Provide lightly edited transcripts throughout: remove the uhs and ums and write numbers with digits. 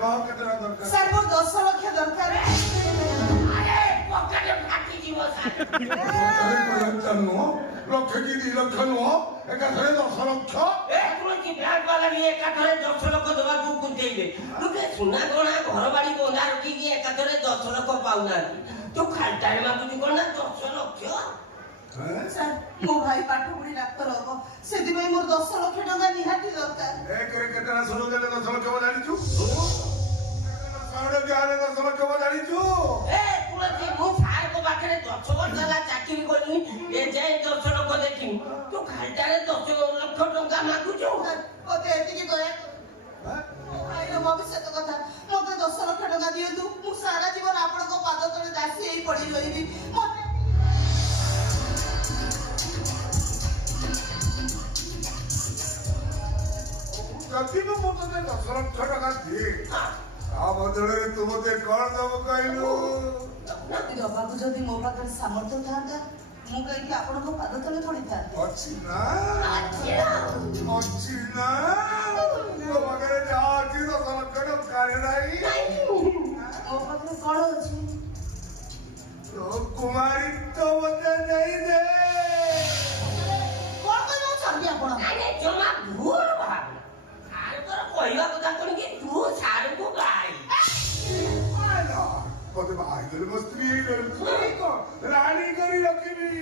कह केतना दरकार सर मोर 10 लाख दरकार अरे पॉकेट फाटी जीवो सर अरे कोई नो लक्ष की 2 लाख नो एकाथरे 10 लाख ए तुलसी बैंक वाला भी एकाथरे 10 लाख दवा दु कुंतेइले लोके सुना गणा घर बाड़ी बंधा रखी की एकाथरे 10 लाख पाउना तू खालटारे मागुची कोन 10 लाख सर मो भाई पाठ पढ़ी डाक्टर हो सेति भाई मोर 10 लाख टका निहाती दरकार ए करे केतना सुनो देले 10 लाख जानि छु साडे गाले 10 लाख जानि छु ए तुलसी मु फार को बाखरे 10 वर्ष ला चाकरी करनी ए जाय 10 लाख देखि तू खालटारे 10 लाख टका मागुछु ओते एति की दया भाई रो भविष्य कथा मते 10 लाख टका दियतु मु सारा जीवन आपण को पाद तळे दासी एई पड़ी रहिबी मते जति म मते 10 लाख टका दे आ बदले तू मते कोन दब कहलु बाबू जदि मो पाखरे सामर्थ्य थांता मु कहि कि आपण को पाद तळे पड़ी था अछि ना तो मगर जा अछि 10 लाख टका काहे नाही मो पाखरे कोन अछि तो कुमारी तो मते नहीं दे कोन कहलो छाबी आपण अरे जमा भूल भाग आर तोर कहवा କଥା कोन कि तू सार को गाई आला पते भाई गल स्त्री गल को रानी करी रखिबी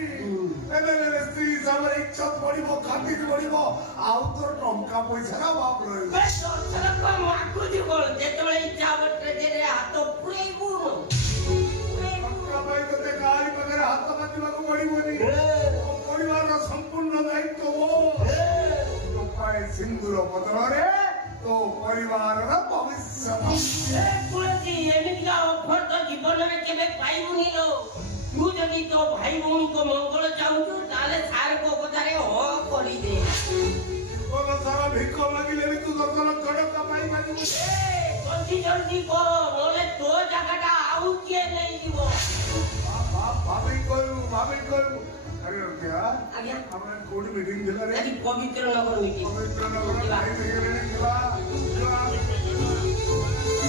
एले स्त्री समर इज्जत बढिबो खातिर बढिबो आउ तोर टंका पैसा ना बाप रे बे चल को माकु दी बोल जेतळे इच्छा बटे जे हाथ पुरेबू टंका पाई तते गाड़ी वगैरह हाथ मातिबा को बढिबोनी परिवार रा संपूर्ण दायित्व हो तो पाए सिंदूर बदलरे तो परिवार रा भविष्य ए तुलसी एमिका ऑफर तो जीवन में केबे पाइबुनी लो तू जदी तो भाई भौणी को मंगल चाहू ताले सार को कथारे हो करी दे बोलो सारा भिक्को मागिले भी तू 10 लाख टका पाई मागिबू जल्दी जल्दी को बोले तो जगटा आउ के नहीं दिबो भाभी करू अरे क्या आज्ञा हमने कोडी मीटिंग दिला रे पवित्र नगर मीटिंग पवित्र नगर नहीं दिला